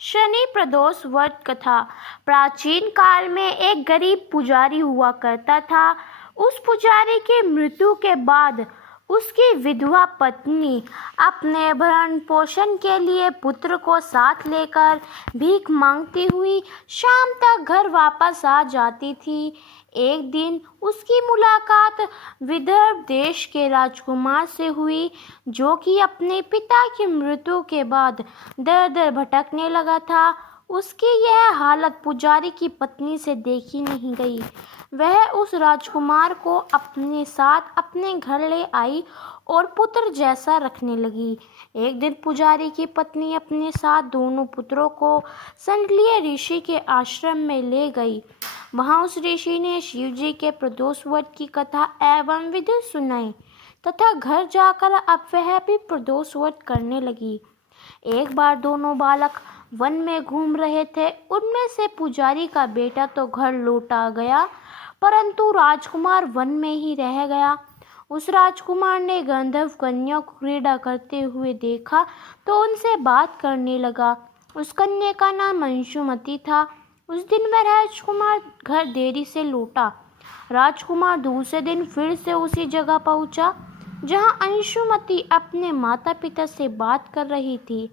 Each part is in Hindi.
शनि प्रदोष व्रत कथा। प्राचीन काल में एक गरीब पुजारी हुआ करता था। उस पुजारी की मृत्यु के बाद उसकी विधवा पत्नी अपने भरण पोषण के लिए पुत्र को साथ लेकर भीख मांगती हुई शाम तक घर वापस आ जाती थी। एक दिन उसकी मुलाकात विदर्भ देश के राजकुमार से हुई, जो कि अपने पिता की मृत्यु के बाद दर दर भटकने लगा था। उसकी यह हालत पुजारी की पत्नी से देखी नहीं गई। वह उस राजकुमार को अपने साथ अपने घर ले आई और पुत्र जैसा रखने लगी। एक दिन पुजारी की पत्नी अपने साथ दोनों पुत्रों को संडलीय ऋषि के आश्रम में ले गई। वहां उस ऋषि ने शिव जी के प्रदोष व्रत की कथा एवं विधि सुनाई तथा घर जाकर अब वह भी प्रदोष व्रत करने लगी। एक बार दोनों बालक वन में घूम रहे थे। उनमें से पुजारी का बेटा तो घर लौट आ गया, परंतु राजकुमार वन में ही रह गया। उस राजकुमार ने गंधर्व कन्या को क्रीड़ा करते हुए देखा तो उनसे बात करने लगा। उस कन्या का नाम अंशुमति था। उस दिन वह राजकुमार घर देरी से लौटा। राजकुमार दूसरे दिन फिर से उसी जगह पहुंचा जहां अंशुमति अपने माता पिता से बात कर रही थी।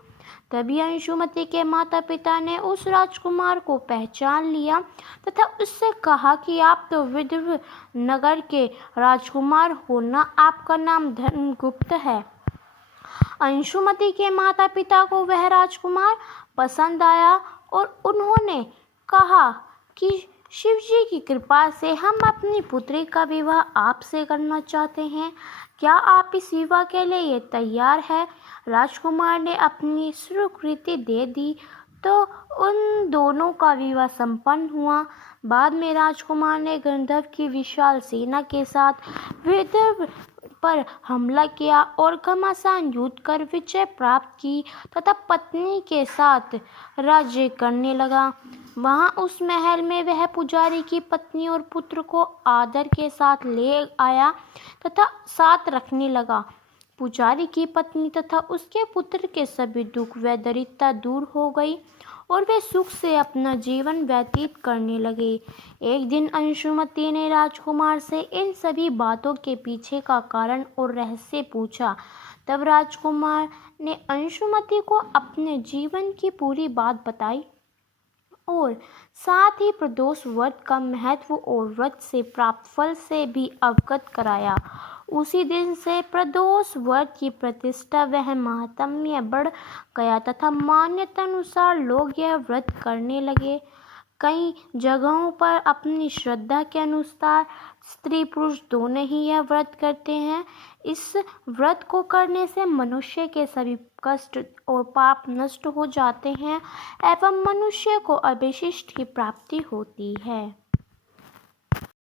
तभी अंशुमति के माता पिता ने उस राजकुमार को पहचान लिया तथा उससे कहा कि आप तो विदर्भ नगर के राजकुमार हो ना, आपका नाम धनगुप्त है। अंशुमति के माता पिता को वह राजकुमार पसंद आया और उन्होंने कहा कि शिव जी की कृपा से हम अपनी पुत्री का विवाह आपसे करना चाहते हैं। क्या आप इस विवाह के लिए तैयार है? राजकुमार ने अपनी स्वीकृति दे दी तो उन दोनों का विवाह संपन्न हुआ। बाद में राजकुमार ने गंधर्व की विशाल सेना के साथ विदर्भ पर हमला किया और घमासान युद्ध कर विजय प्राप्त की तथा पत्नी के साथ राज्य करने लगा। वहां उस महल में वह पुजारी की पत्नी और पुत्र को आदर के साथ ले आया तथा साथ रखने लगा। पुजारी की पत्नी तथा उसके पुत्र के सभी दुख व दरिद्रता दूर हो गई और वे सुख से अपना जीवन व्यतीत करने लगे। एक दिन अंशुमति ने राजकुमार से इन सभी बातों के पीछे का कारण और रहस्य पूछा। तब राजकुमार ने अंशुमति को अपने जीवन की पूरी बात बताई और साथ ही प्रदोष व्रत का महत्व और व्रत से प्राप्त फल से भी अवगत कराया। उसी दिन से प्रदोष व्रत की प्रतिष्ठा वह महात्म्य बढ़ गया तथा मान्यता अनुसार लोग यह व्रत करने लगे। कई जगहों पर अपनी श्रद्धा के अनुसार स्त्री पुरुष दोनों ही यह व्रत करते हैं। इस व्रत को करने से मनुष्य के सभी कष्ट और पाप नष्ट हो जाते हैं एवं मनुष्य को अभिष्ट की प्राप्ति होती है।